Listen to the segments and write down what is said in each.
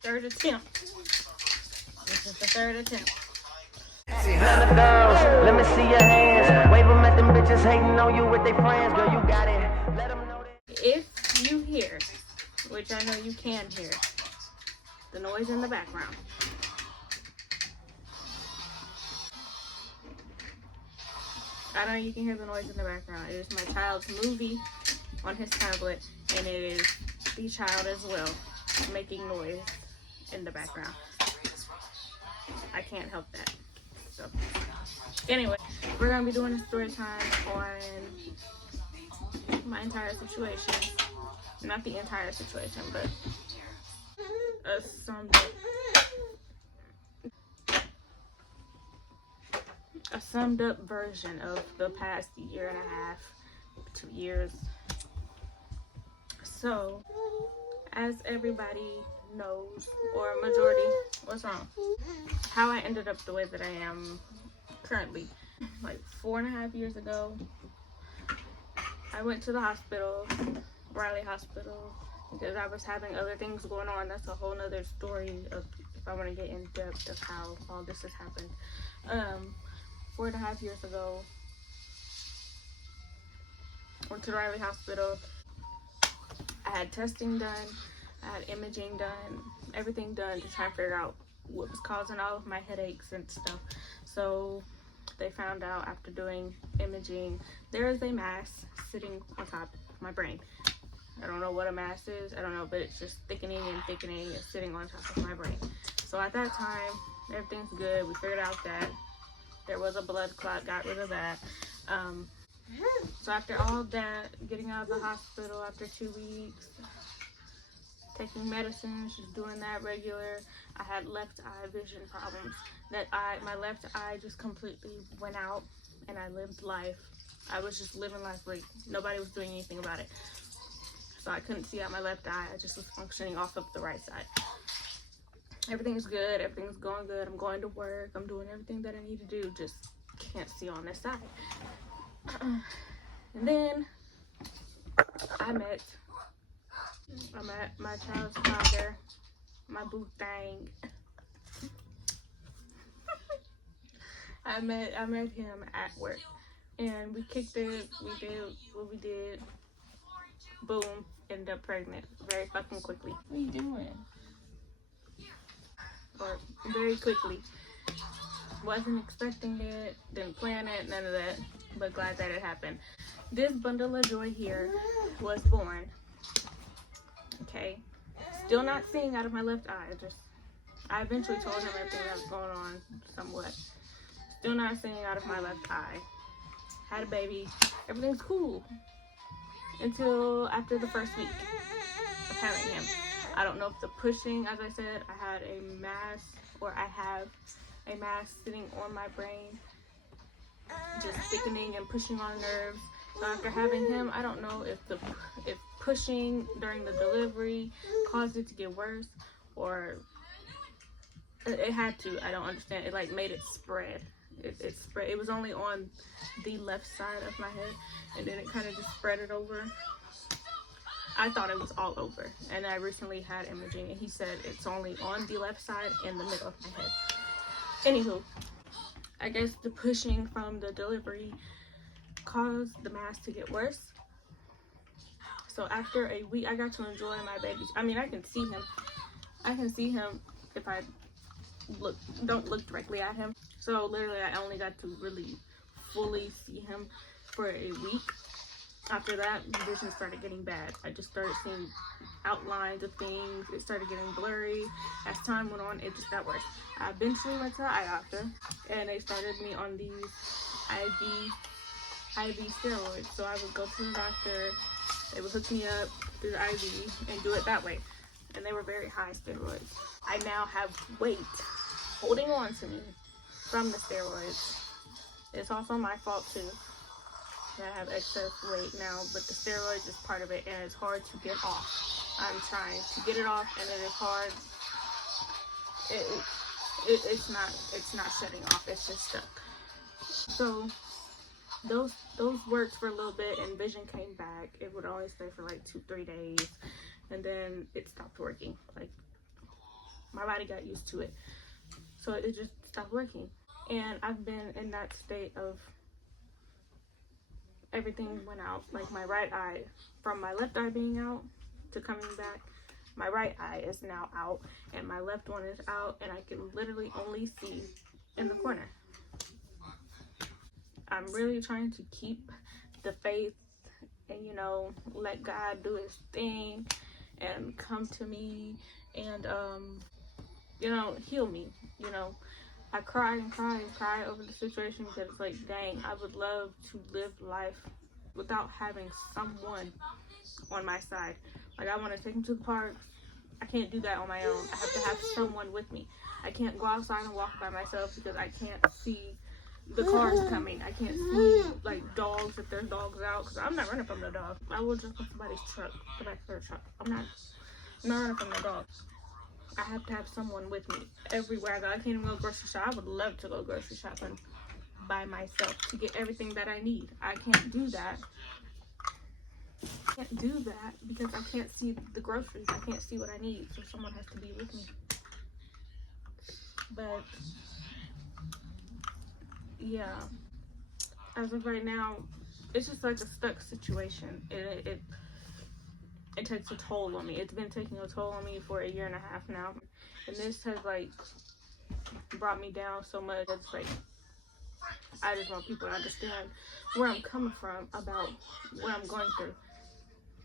third attempt. This is the third attempt. Let me see your hands. Wave them at them bitches hating on you with their friends. Girl, you got it. Let them know that. If you hear, which I know you can hear, the noise in the background, I know you can hear the noise in the background. It is my child's movie on his tablet, and it is the child as well making noise in the background. I can't help that. So, anyway, we're gonna be doing a story time on my entire situation. Not the entire situation, but a summed up version of the past year and a half, 2 years. So, as everybody knows, or majority, what's wrong? How I ended up the way that I am currently. Like 4.5 years ago, I went to the hospital, Riley Hospital, because I was having other things going on. That's a whole nother story of, if I want to get in depth of how all this has happened. 4.5 years ago, went to Riley Hospital. I had testing done, I had imaging done, everything done to try and figure out what was causing all of my headaches and stuff. So they found out after doing imaging, there is a mass sitting on top of my brain. I don't know what a mass is, I don't know, but it's just thickening and thickening and sitting on top of my brain. So at that time, everything's good. We figured out that there was a blood clot, got rid of that. So after all that, getting out of the hospital after 2 weeks, taking medicines, just doing that regular, I had left eye vision problems. My left eye just completely went out, and I lived life. I was just living life like nobody was doing anything about it. So I couldn't see out my left eye. I just was functioning off of the right side. Everything's good. Everything's going good. I'm going to work. I'm doing everything that I need to do. Just can't see on this side. And then I met my child's father, my boo thing. I met him at work, and we kicked it. We did what we did. Boom, ended up pregnant very fucking quickly. What are you doing? Or very quickly. Wasn't expecting it, didn't plan it, none of that, but glad that it happened. This bundle of joy here was born. Okay, still not seeing out of my left eye. I eventually told him everything that was going on somewhat. Still not seeing out of my left eye. Had a baby. Everything's cool. Until after the first week of having him. I don't know if the pushing, as I said, I had a mass, or I have a mass sitting on my brain, just thickening and pushing on nerves. So after having him, I don't know if pushing during the delivery caused it to get worse, or it had to. I don't understand. It like made it spread. It spread. It was only on the left side of my head, and then it kind of just spread it over. I thought it was all over, and I recently had imaging, and he said it's only on the left side in the middle of my head. Anywho, I guess the pushing from the delivery caused the mass to get worse. So after a week, I got to enjoy my baby. I mean, I can see him. I can see him if I don't look directly at him. So literally, I only got to really fully see him for a week. After that, vision started getting bad. I just started seeing outlines of things. It started getting blurry. As time went on, it just got worse. I eventually went to the eye doctor, and they started me on these IV steroids. So I would go to the doctor, they would hook me up through the IV and do it that way. And they were very high steroids. I now have weight holding on to me from the steroids. It's also my fault too. I have excess weight now, but the steroids is part of it, and it's hard to get off. I'm trying to get it off, and it is hard. It's not shutting off. It's just stuck. So those worked for a little bit, and vision came back. It would always stay for like 2-3 days, and then it stopped working. Like my body got used to it. So it just stopped working. And I've been in that state of everything went out. Like my right eye, from my left eye being out to coming back, my right eye is now out and my left one is out, and I can literally only see in the corner. I'm really trying to keep the faith and, you know, let God do his thing and come to me and, you know, heal me. You know, I cry and cry and cry over the situation because it's like, dang, I would love to live life without having someone on my side. Like, I want to take him to the parks. I can't do that on my own. I have to have someone with me. I can't go outside and walk by myself because I can't see the cars coming. I can't see, like, dogs if there's dogs out, because I'm not running from the dog. I will jump on somebody's truck, the back of their truck. I'm not running from the dog. I have to have someone with me everywhere I go. I can't even go grocery shop. I would love to go grocery shopping by myself to get everything that I need. I can't do that. I can't do that because I can't see the groceries. I can't see what I need, so someone has to be with me. But yeah, as of right now, it's just like a stuck situation. It takes a toll on me. It's been taking a toll on me for 1.5 years now, and this has like brought me down so much. It's like, I just want people to understand where I'm coming from about what I'm going through.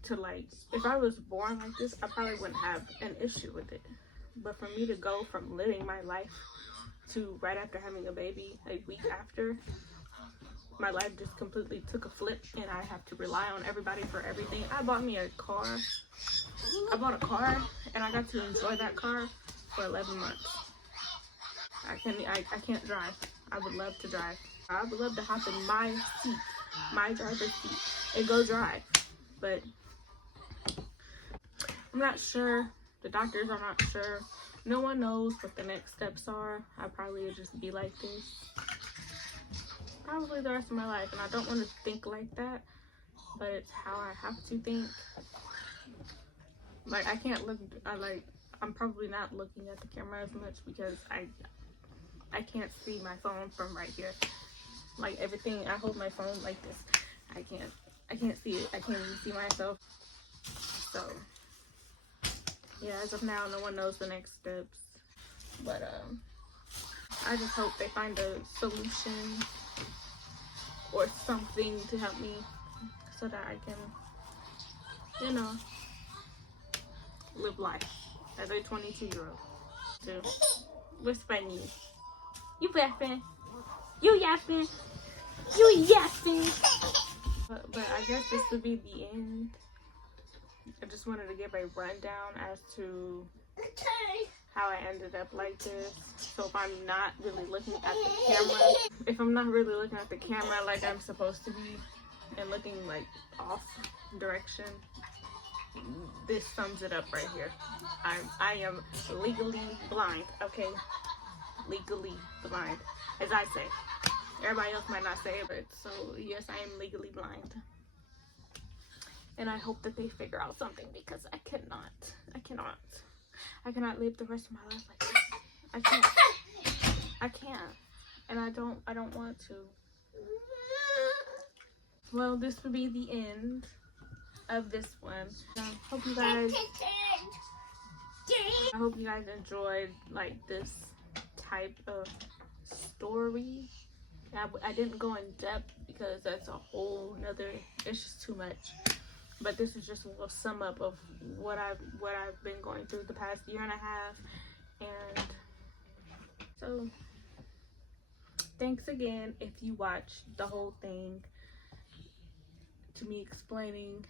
To like, if I was born like this, I probably wouldn't have an issue with it. But for me to go from living my life to right after having a baby, a week after, my life just completely took a flip and I have to rely on everybody for everything. I bought me a car. I bought a car and I got to enjoy that car for 11 months. I can't drive. I would love to drive. I would love to hop in my seat, my driver's seat, and go drive. But I'm not sure. The doctors are not sure. No one knows what the next steps are. I probably would just be like this probably the rest of my life, and I don't want to think like that, but it's how I have to think. Like, I can't look, I'm probably not looking at the camera as much because I can't see my phone from right here. Like, everything, I hold my phone like this. I can't see it. I can't even see myself. So yeah, as of now, no one knows the next steps. But I just hope they find a solution or something to help me so that I can, you know, live life as a 22-year-old. So, what's funny? You yapping? You yapping? You yapping? But I guess this would be the end. I just wanted to give a rundown as to how I ended up like this. So if I'm not really looking at the camera, like I'm supposed to be, and looking like off direction, this sums it up right here. I am legally blind, okay? Legally blind, as I say. Everybody else might not say it, but so yes, I am legally blind. And I hope that they figure out something, because I cannot live the rest of my life like this. I can't. And I don't want to. Well, this would be the end of this one. I hope you guys enjoyed like this type of story. I didn't go in depth because that's a whole nother, it's just too much. But this is just a little sum up of what I've been going through the past 1.5 years. And so thanks again if you watched the whole thing to me explaining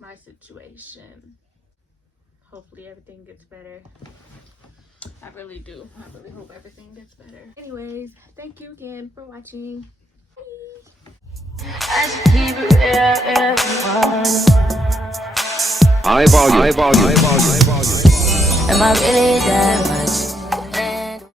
my situation. Hopefully everything gets better. I really do. I really hope everything gets better. Anyways, thank you again for watching. High volume. Am I really that